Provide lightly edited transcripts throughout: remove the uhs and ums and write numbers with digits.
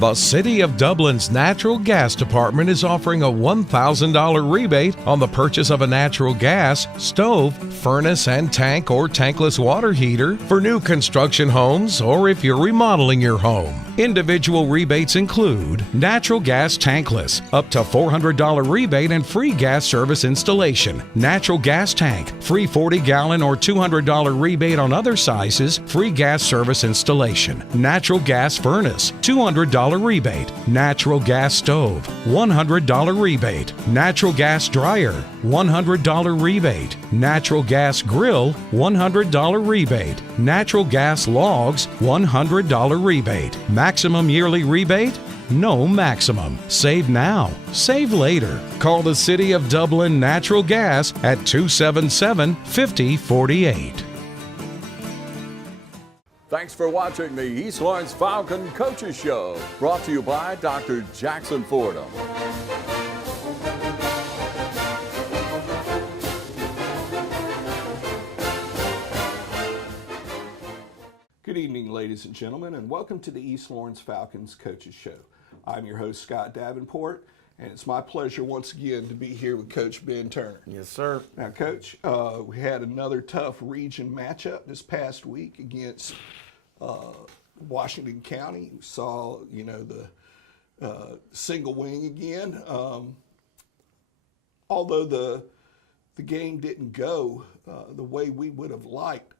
The City of Dublin's Natural Gas Department is offering a $1,000 rebate on the purchase of a natural gas, stove, furnace, and tank or tankless water heater for new construction homes or if you're remodeling your home. Individual rebates include natural gas tankless, up to $400 rebate and free gas service installation. Natural gas tank, free 40-gallon or $200 rebate on other sizes, free gas service installation. Natural gas furnace, $200 rebate. Natural gas stove, $100 rebate. Natural gas dryer, $100 rebate. Natural gas grill, $100 rebate. Natural gas logs, $100 rebate. Maximum yearly rebate? No maximum. Save now. Save later. Call the City of Dublin Natural Gas at 277-5048. Thanks for watching the East Lawrence Falcon Coaches Show, brought to you by Dr. Jackson Fordham. Good evening, ladies and gentlemen, and welcome to the East Lawrence Falcons Coaches Show. I'm your host, Scott Davenport, and it's my pleasure once again to be here with Coach Ben Turner. Yes, sir. Now, Coach, we had another tough region matchup this past week against Washington County. We saw, the single wing again. Although the game didn't go the way we would have liked,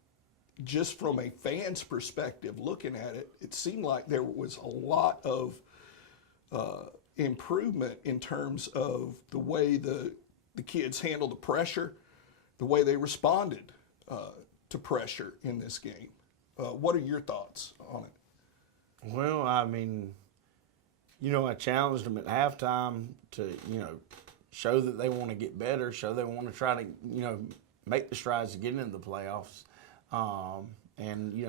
just from a fan's perspective, looking at it, it seemed like there was a lot of improvement in terms of the way the kids handled the pressure, the way they responded to pressure in this game. What are your thoughts on it? Well, I mean, I challenged them at halftime to, show that they want to get better, show they want to try to, make the strides to get into the playoffs. And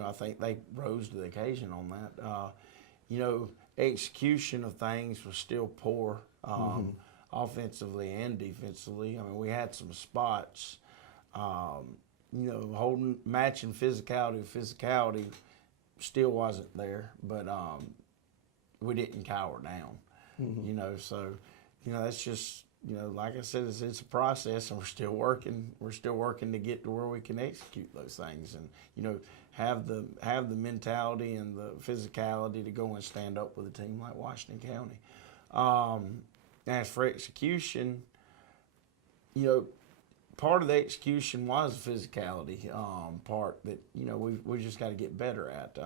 I think they rose to the occasion on that. Execution of things was still poor, offensively and defensively. I mean, we had some spots, matching physicality still wasn't there, but we didn't cower down, so, that's just, like I said, it's a process, and we're still working to get to where we can execute those things, and have the mentality and the physicality to go and stand up with a team like Washington County. As for execution, part of the execution was the physicality part that we just got to get better at.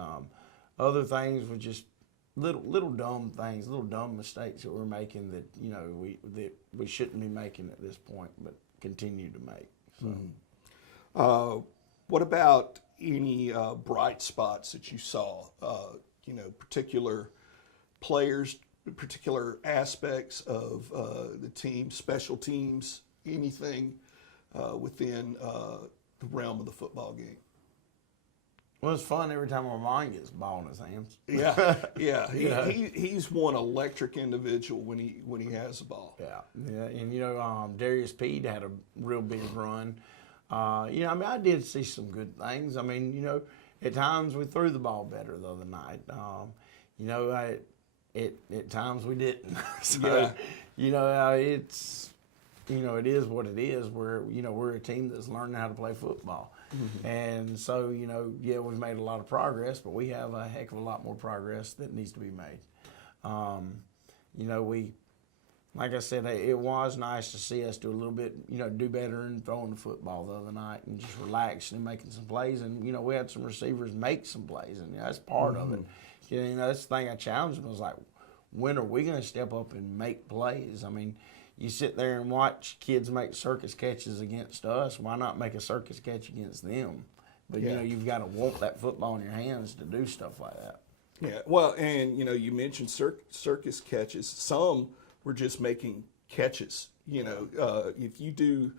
Other things were just little dumb things, little dumb mistakes that we're making that we shouldn't be making at this point, but continue to make. So. What about any bright spots that you saw? Particular players, particular aspects of the team, special teams, anything within the realm of the football game? Well, it's fun every time Armand gets the ball in his hands. Yeah. He's one electric individual when he has the ball. Yeah, and Darius Pede had a real big run. I did see some good things. I mean, at times we threw the ball better the other night. At times we didn't. So, it's. It is what it is. We're a team that's learning how to play football. Mm-hmm. And so, we've made a lot of progress, but we have a heck of a lot more progress that needs to be made. Like I said, it was nice to see us do a little bit, do better in throwing the football the other night and just relaxing and making some plays. And, we had some receivers make some plays, and that's part of it. That's the thing I challenged them was like, when are we going to step up and make plays? I mean, you sit there and watch kids make circus catches against us. Why not make a circus catch against them? But, you've got to want that football in your hands to do stuff like that. Yeah, well, and, you mentioned circus catches. Some were just making catches. If you do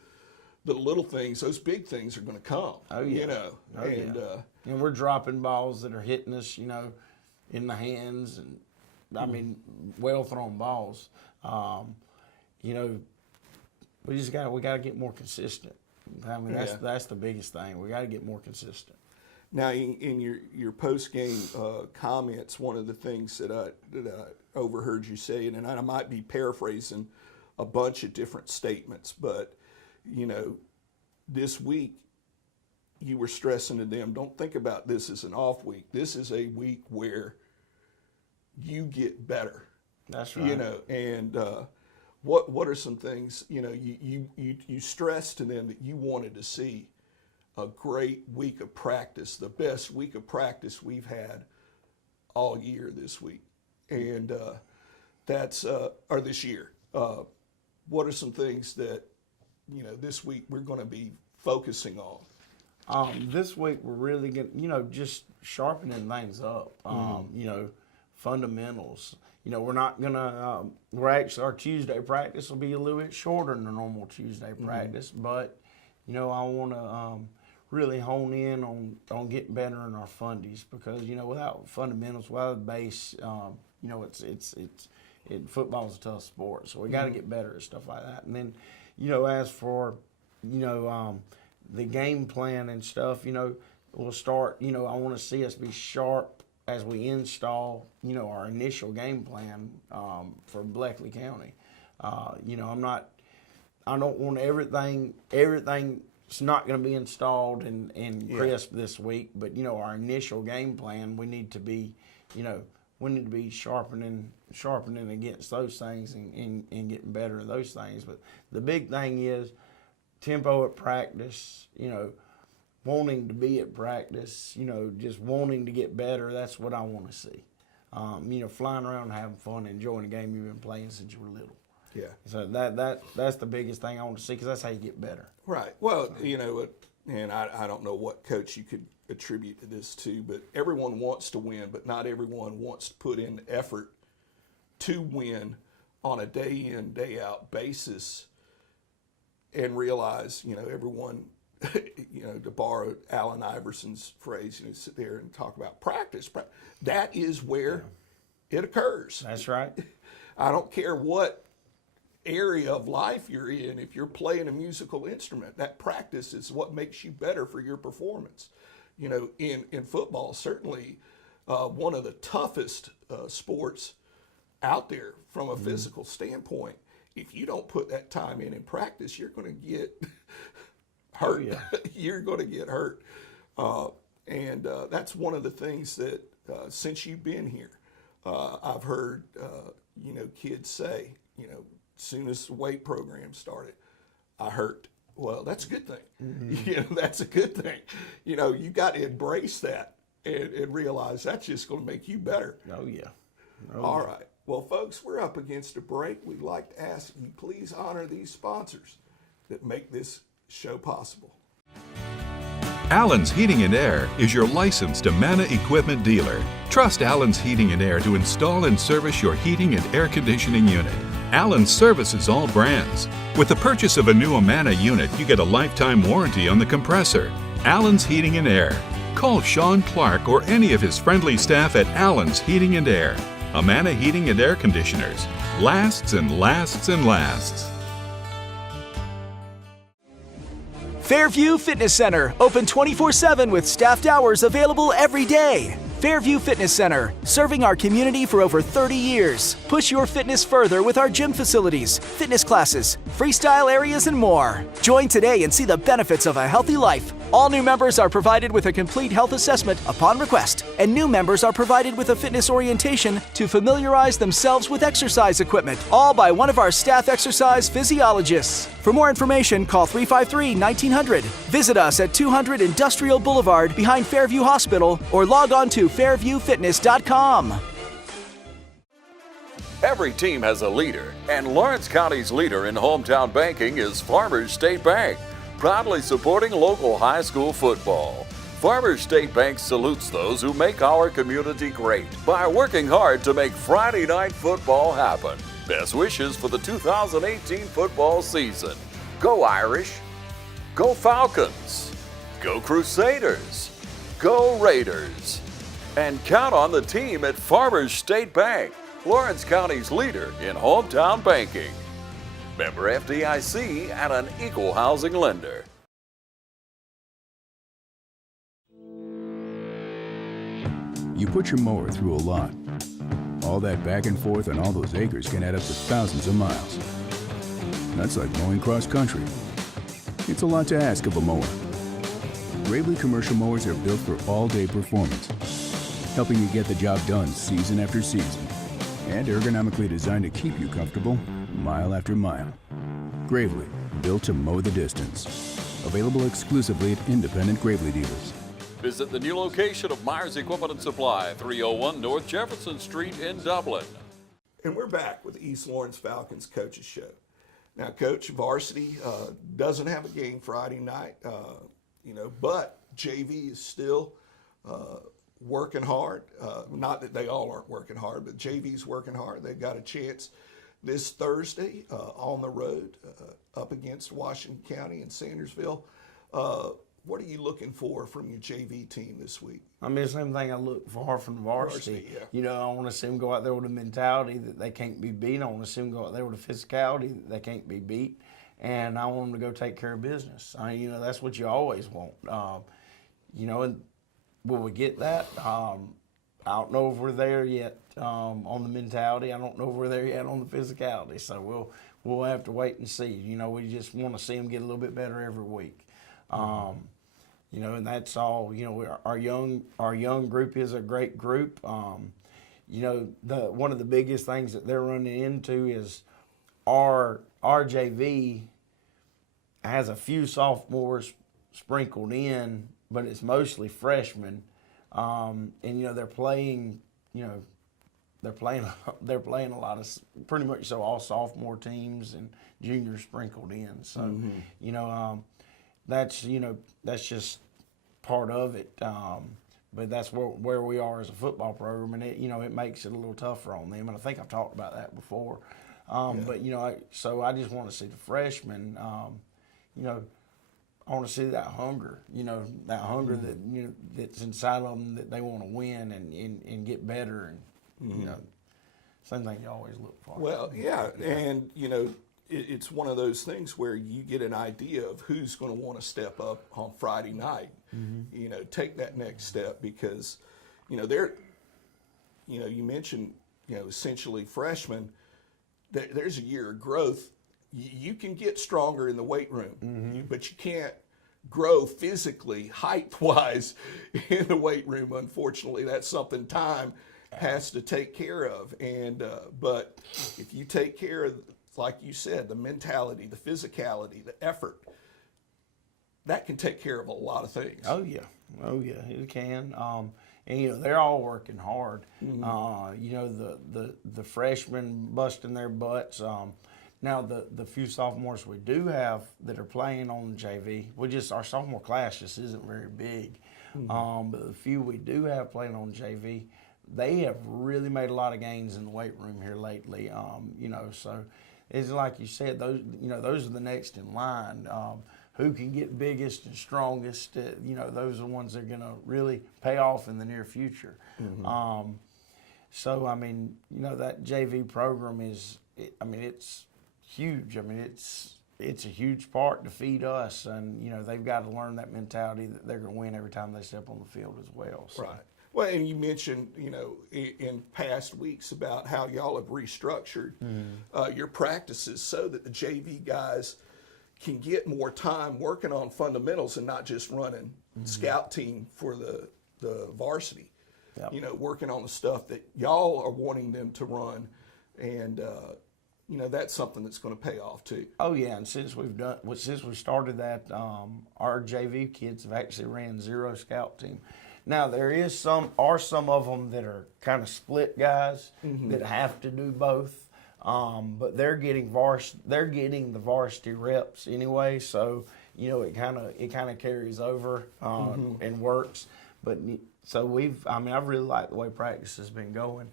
the little things, those big things are going to come. Oh, yeah. And we're dropping balls that are hitting us, in the hands. And, I mean, well-thrown balls. We got to get more consistent. I mean, that's the biggest thing. We got to get more consistent. Now, in your post-game comments, one of the things that I overheard you say, and I might be paraphrasing a bunch of different statements, but, this week you were stressing to them, don't think about this as an off week. This is a week where you get better. That's right. And what are some things, you stressed to them that you wanted to see a great week of practice, the best week of practice we've had all year this week. And or this year. What are some things that, this week we're going to be focusing on? This week we're really going just sharpening things up, fundamentals. We're not going to, our Tuesday practice will be a little bit shorter than the normal Tuesday practice, but, I want to really hone in on getting better in our fundies because, without fundamentals, without the base, football is a tough sport, so we got to get better at stuff like that. And then, as for, the game plan and stuff, we'll start, I want to see us be sharp as we install, our initial game plan for Bleckley County. I don't want everything's not going to be installed and crisp this week, but, our initial game plan, we need to be, sharpening against those things and getting better at those things. But the big thing is tempo at practice, wanting to be at practice, just wanting to get better. That's what I want to see. Flying around and having fun, enjoying the game you've been playing since you were little. Yeah. So that's the biggest thing I want to see because that's how you get better. Right. Well, and I don't know what coach you could attribute to this to, but everyone wants to win, but not everyone wants to put in the effort to win on a day in, day out basis and realize, everyone, to borrow Allen Iverson's phrase, sit there and talk about practice. That is where it occurs. That's right. I don't care what area of life you're in. If you're playing a musical instrument, that practice is what makes you better for your performance. In football, certainly one of the toughest sports out there from a physical standpoint. If you don't put that time in practice, you're going to get hurt. Oh, yeah. You're going to get hurt. And that's one of the things that since you've been here, I've heard, kids say, as soon as the weight program started, I hurt. Well, that's a good thing. Mm-hmm. That's a good thing. You got to embrace that and realize that's just going to make you better. Oh, yeah. All right. Well, folks, we're up against a break. We'd like to ask you please honor these sponsors that make this show possible. Allen's Heating and Air is your licensed Amana equipment dealer. Trust Allen's Heating and Air to install and service your heating and air conditioning unit. Allen services all brands. With the purchase of a new Amana unit, you get a lifetime warranty on the compressor. Allen's Heating and Air. Call Sean Clark or any of his friendly staff at Allen's Heating and Air. Amana Heating and Air Conditioners. Lasts and lasts and lasts. Fairview Fitness Center, open 24/7 with staffed hours available every day. Fairview Fitness Center, serving our community for over 30 years. Push your fitness further with our gym facilities, fitness classes, freestyle areas, and more. Join today and see the benefits of a healthy life. All new members are provided with a complete health assessment upon request, and new members are provided with a fitness orientation to familiarize themselves with exercise equipment, all by one of our staff exercise physiologists. For more information, call 353-1900. Visit us at 200 Industrial Boulevard behind Fairview Hospital or log on to fairviewfitness.com. Every team has a leader, and Lawrence County's leader in hometown banking is Farmers State Bank, proudly supporting local high school football. Farmers State Bank salutes those who make our community great by working hard to make Friday night football happen. Best wishes for the 2018 football season. Go Irish! Go Falcons! Go Crusaders! Go Raiders! And count on the team at Farmers State Bank, Lawrence County's leader in hometown banking. Member FDIC and an equal housing lender. You put your mower through a lot. All that back and forth on all those acres can add up to thousands of miles. That's like mowing cross country. It's a lot to ask of a mower. Gravely commercial mowers are built for all-day performance, helping you get the job done season after season, and ergonomically designed to keep you comfortable mile after mile. Gravely, built to mow the distance. Available exclusively at independent Gravely dealers. Visit the new location of Myers Equipment and Supply, 301 North Jefferson Street in Dublin. And we're back with the East Lawrence Falcons Coaches Show. Now, Coach, varsity doesn't have a game Friday night, but JV is still working hard. Not that they all aren't working hard, but JV's working hard. They've got a chance this Thursday on the road up against Washington County and Sandersville. What are you looking for from your JV team this week? I mean, the same thing I look for from the varsity. Yeah. I want to see them go out there with a mentality that they can't be beat. I want to see them go out there with a physicality that they can't be beat. And I want them to go take care of business. That's what you always want. And will we get that? I don't know if we're there yet on the mentality. I don't know if we're there yet on the physicality. So we'll have to wait and see. We just want to see them get a little bit better every week. And that's all. Our young group is a great group. One of the biggest things that they're running into is our JV has a few sophomores sprinkled in, but it's mostly freshmen. They're playing. They're playing a lot of pretty much all sophomore teams and juniors sprinkled in. So that's just part of it. But that's where we are as a football program, and it makes it a little tougher on them. And I think I've talked about that before. But so I just want to see the freshmen. I want to see that hunger. That that's inside of them, that they want to win and get better, and same thing you always look for. Well, yeah, and it's one of those things where you get an idea of who's going to want to step up on Friday night. Take that next step, because they're you mentioned essentially freshmen. There's a year of growth. You can get stronger in the weight room, but you can't grow physically, height-wise, in the weight room. Unfortunately, that's something time has to take care of. And but if you take care of, like you said, the mentality, the physicality, the effort, that can take care of a lot of things. Oh yeah, it can. And they're all working hard. The freshmen busting their butts. Now the few sophomores we do have that are playing on the JV, our sophomore class just isn't very big. But the few we do have playing on JV, they have really made a lot of gains in the weight room here lately. So it's like you said, those are the next in line. Who can get biggest and strongest? Those are the ones that are going to really pay off in the near future. That JV program it's huge. It's a huge part to feed us, and they've got to learn that mentality that they're going to win every time they step on the field as well. So. Right. Well, and you mentioned, in past weeks about how y'all have restructured your practices so that the JV guys can get more time working on fundamentals and not just running scout team for the varsity. Yep. Working on the stuff that y'all are wanting them to run, and that's something that's going to pay off too. Oh yeah, and since we started that, our JV kids have actually ran 0 scout team. Now there are some of them that are kind of split guys that have to do both. But they're getting the varsity reps anyway, so it kind of carries over and works. But so I really like the way practice has been going.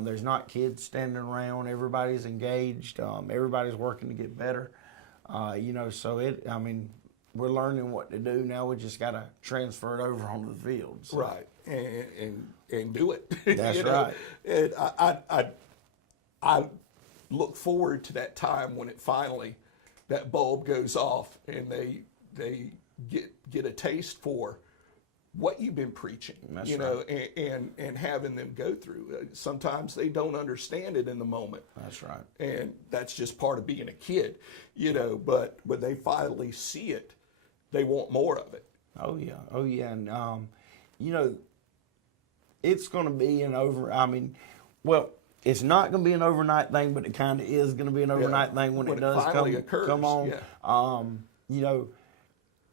There's not kids standing around. Everybody's engaged. Everybody's working to get better. So we're learning what to do now. We just got to transfer it over onto the field. So. Right, and do it. That's right. And I look forward to that time when that bulb goes off and they get a taste for what you've been preaching, That's you know, and having them go through. Sometimes they don't understand it in the moment. That's right. And that's just part of being a kid, you know, but when they finally see it, they want more of it. Oh yeah. And, you know, it's going to be it's not going to be an overnight thing, but it kind of is going to be an overnight thing when it does come on. Yeah. You know,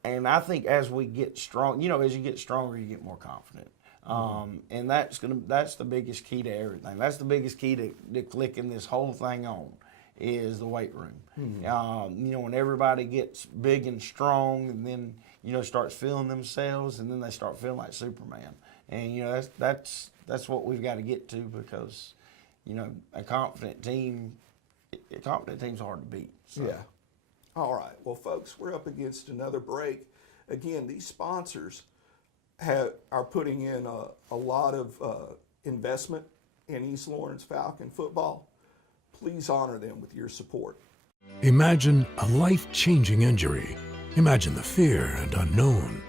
and I think as we get strong, you know, as you get stronger, you get more confident. And that's the biggest key to everything. That's the biggest key to clicking this whole thing on is the weight room. You know, when everybody gets big and strong and then, you know, starts feeling themselves and then they start feeling like Superman. And, you know, that's what we've got to get to because, you know, a confident team's hard to beat. So. Yeah. All right. Well, folks, we're up against another break. Again, these sponsors are putting in a lot of investment in East Lawrence Falcon football. Please honor them with your support. Imagine a life-changing injury. Imagine the fear and unknown.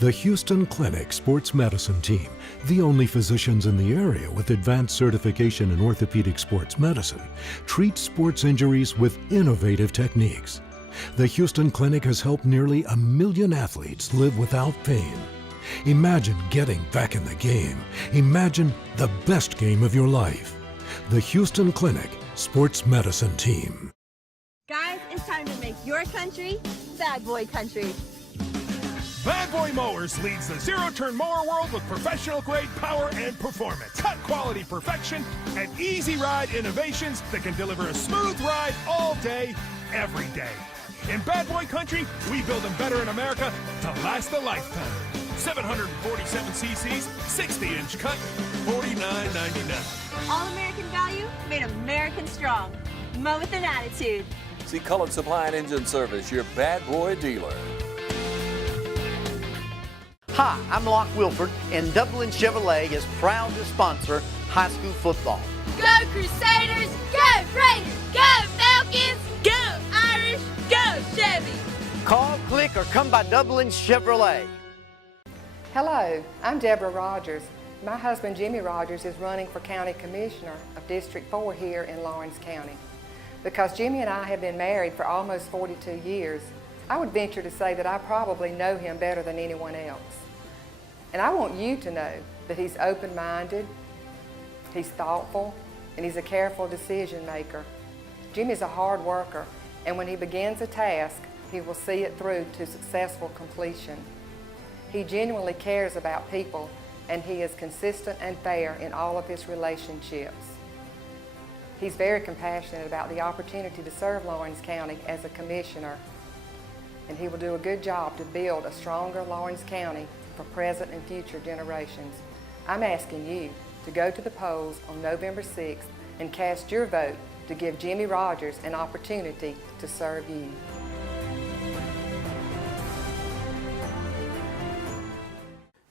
The Houston Clinic Sports Medicine Team, the only physicians in the area with advanced certification in orthopedic sports medicine, treats sports injuries with innovative techniques. The Houston Clinic has helped nearly 1 million athletes live without pain. Imagine getting back in the game. Imagine the best game of your life. The Houston Clinic Sports Medicine Team. Guys, it's time to make your country bad boy country. Bad Boy Mowers leads the zero-turn mower world with professional-grade power and performance, cut-quality perfection, and easy-ride innovations that can deliver a smooth ride all day, every day. In Bad Boy Country, we build them better in America to last a lifetime. 747 cc's, 60-inch cut, $49.99. All-American value made American strong. Mow with an attitude. See Cullen Supply and Engine Service, your Bad Boy dealer. Hi, I'm Locke Wilford, and Dublin Chevrolet is proud to sponsor high school football. Go Crusaders! Go Raiders! Go Falcons! Go Irish! Go Chevy! Call, click, or come by Dublin Chevrolet. Hello, I'm Deborah Rogers. My husband Jimmy Rogers is running for County Commissioner of District 4 here in Lawrence County. Because Jimmy and I have been married for almost 42 years, I would venture to say that I probably know him better than anyone else. And I want you to know that he's open-minded, he's thoughtful, and he's a careful decision maker. Jimmy's a hard worker, and when he begins a task, he will see it through to successful completion. He genuinely cares about people, and he is consistent and fair in all of his relationships. He's very compassionate about the opportunity to serve Lawrence County as a commissioner, and he will do a good job to build a stronger Lawrence County for present and future generations. I'm asking you to go to the polls on November 6th and cast your vote to give Jimmy Rogers an opportunity to serve you.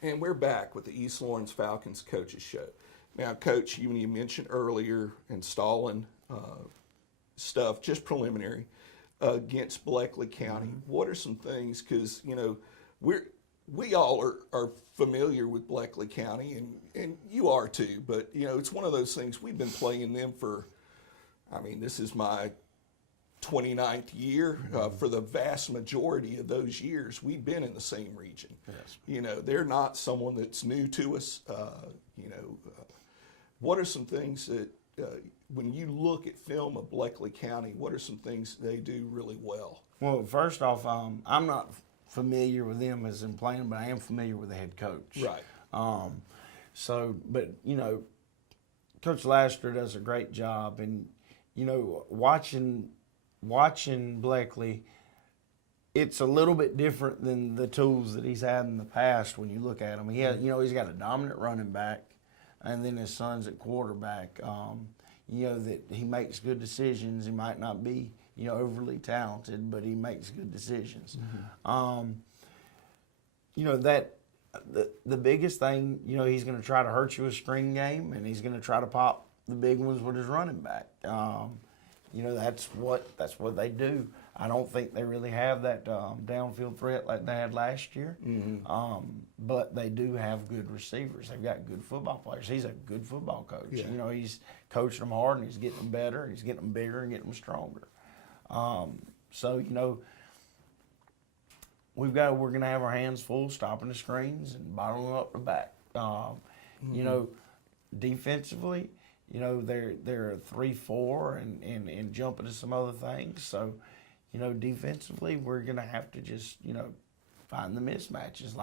And we're back with the East Lawrence Falcons Coaches Show. Now, Coach, you mentioned earlier installing stuff, just preliminary, against Bleckley County. What are some things, because, you know, we all are familiar with Bleckley County, and you are too, but, you know, it's one of those things, we've been playing them for, I mean, this is my 29th year. For the vast majority of those years, we've been in the same region. Yes. You know, they're not someone that's new to us. You know, what are some things that, when you look at film of Bleckley County, what are some things they do really well? Well, first off, I'm not familiar with them as in playing, but I am familiar with the head coach. Right. But, you know, Coach Laster does a great job, and, you know, watching Bleckley, it's a little bit different than the tools that he's had in the past when you look at him. He has, you know, he's got a dominant running back, and then his son's at quarterback. You know, that he makes good decisions. He might not be, you know, overly talented, but he makes good decisions. You know, that the biggest thing, you know, he's going to try to hurt you with screen game, and he's going to try to pop the big ones with his running back. that's what they do. I don't think they really have that downfield threat like they had last year. But they do have good receivers. They've got good football players. He's a good football coach. Yeah. He's coaching them hard, and he's getting them better, and he's getting them bigger and getting them stronger. So we're going to have our hands full stopping the screens and bottling up the back. Defensively, they're 3-4 and jumping to some other things. So, defensively, we're going to have to just, find the mismatches.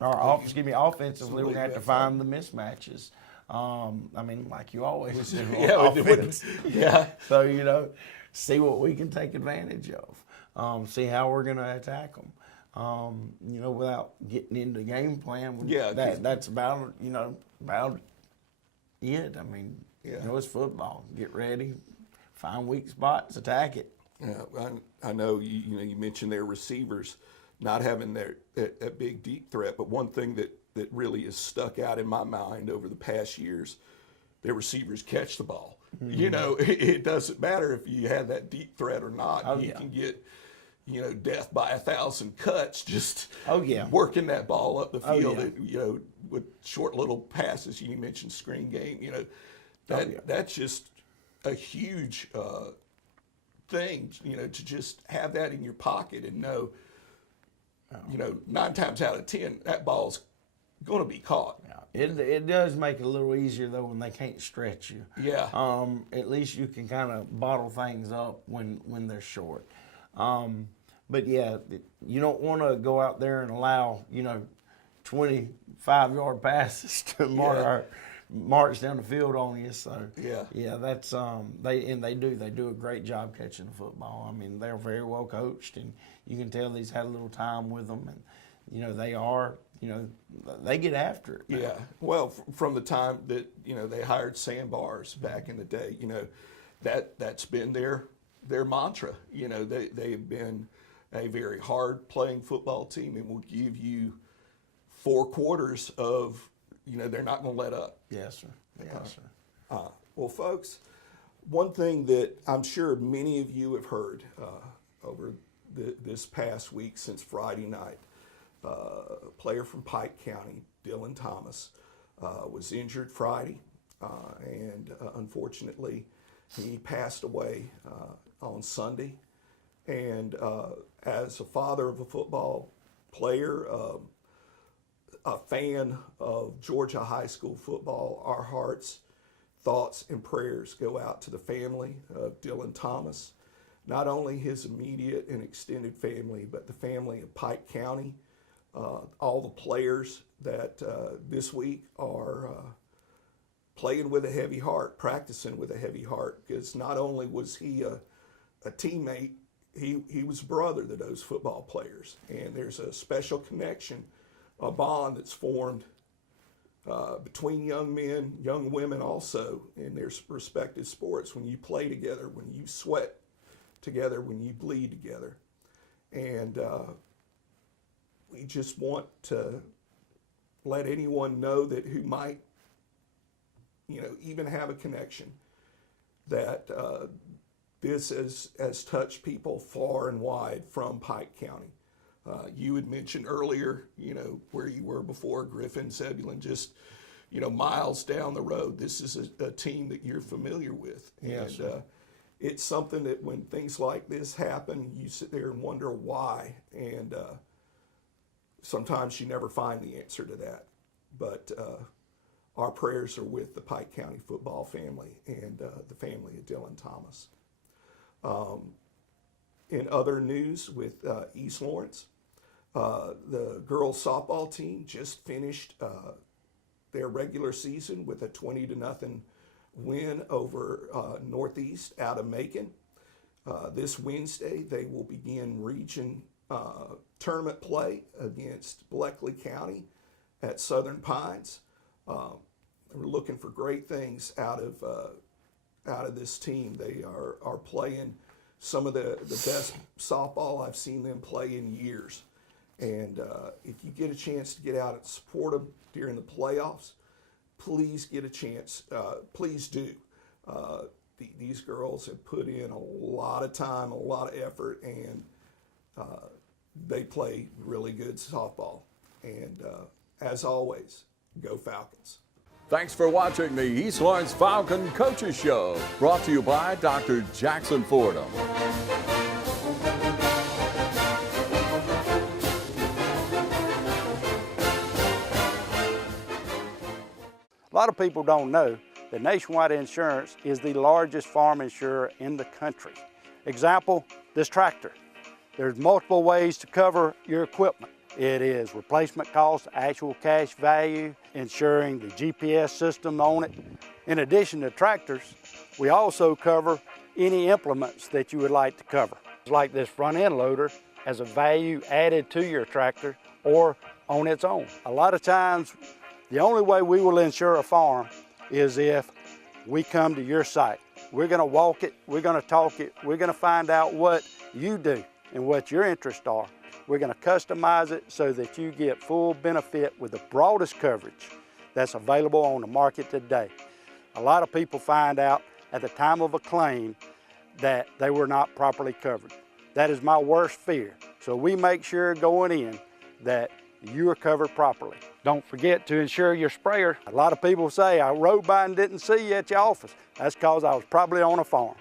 Offensively, we're going to have to find the mismatches. Like you always do. Yeah. So, see what we can take advantage of. See how we're going to attack them. Without getting into the game plan. That's about it. It's football. Get ready, find weak spots, attack it. Yeah, I know you mentioned their receivers not having that big deep threat, but one thing that really has stuck out in my mind over the past years, their receivers catch the ball. It doesn't matter if you have that deep threat or not. You can get death by 1,000 cuts just working that ball up the field. With short little passes. You mentioned screen game. That's just a huge thing. To just have that in your pocket and know, 9 times out of 10 that ball's going to be caught. It does make it a little easier though when they can't stretch you. Yeah. At least you can kind of bottle things up when they're short. But yeah, you don't want to go out there and allow 25-yard passes to march down the field on you. So that's they do a great job catching the football. They're very well coached, and you can tell he's had a little time with them, and they get after it. Yeah, well, from the time that they hired Sandbars back in the day, that's been their mantra. They've been a very hard playing football team, and will give you 4 quarters of they're not going to let up. Yes, sir. Yes, sir. Well, folks, one thing that I'm sure many of you have heard over this past week since Friday night, a player from Pike County, Dylan Thomas, was injured Friday, and unfortunately he passed away on Sunday. And as a father of a football player, a fan of Georgia high school football, our hearts, thoughts, and prayers go out to the family of Dylan Thomas, not only his immediate and extended family, but the family of Pike County, all the players that this week are playing with a heavy heart, practicing with a heavy heart, because not only was he a teammate, he was a brother to those football players. And there's a special connection, a bond that's formed between young men, young women also, in their respective sports, when you play together, when you sweat together, when you bleed together. And we just want to let anyone know that who might, even have a connection, that this has touched people far and wide from Pike County. You had mentioned earlier, where you were before, Griffin, Zebulon, just, miles down the road. This is a team that you're familiar with. Yes, and it's something that when things like this happen, you sit there and wonder why. And sometimes you never find the answer to that. But our prayers are with the Pike County football family and the family of Dylan Thomas. In other news with East Lawrence, the girls softball team just finished their regular season with a 20-0 win over Northeast out of Macon. This Wednesday, they will begin region tournament play against Bleckley County at Southern Pines. We're looking for great things out of this team. They are playing some of the best softball I've seen them play in years. And if you get a chance to get out and support them during the playoffs, please get a chance. Please do. these girls have put in a lot of time, a lot of effort, and they play really good softball. And as always, go Falcons. Thanks for watching the East Lawrence Falcon Coaches Show, brought to you by Dr. Jackson Fordham. A lot of people don't know that Nationwide Insurance is the largest farm insurer in the country. Example, this tractor. There's multiple ways to cover your equipment. It is replacement cost, actual cash value, insuring the GPS system on it. In addition to tractors, we also cover any implements that you would like to cover. Like this front end loader has a value added to your tractor or on its own. A lot of times, the only way we will insure a farm is if we come to your site. We're gonna walk it, we're gonna talk it, we're gonna find out what you do and what your interests are. We're gonna customize it so that you get full benefit with the broadest coverage that's available on the market today. A lot of people find out at the time of a claim that they were not properly covered. That is my worst fear. So we make sure going in that you are covered properly. Don't forget to insure your sprayer. A lot of people say, I rode by and didn't see you at your office. That's because I was probably on a farm.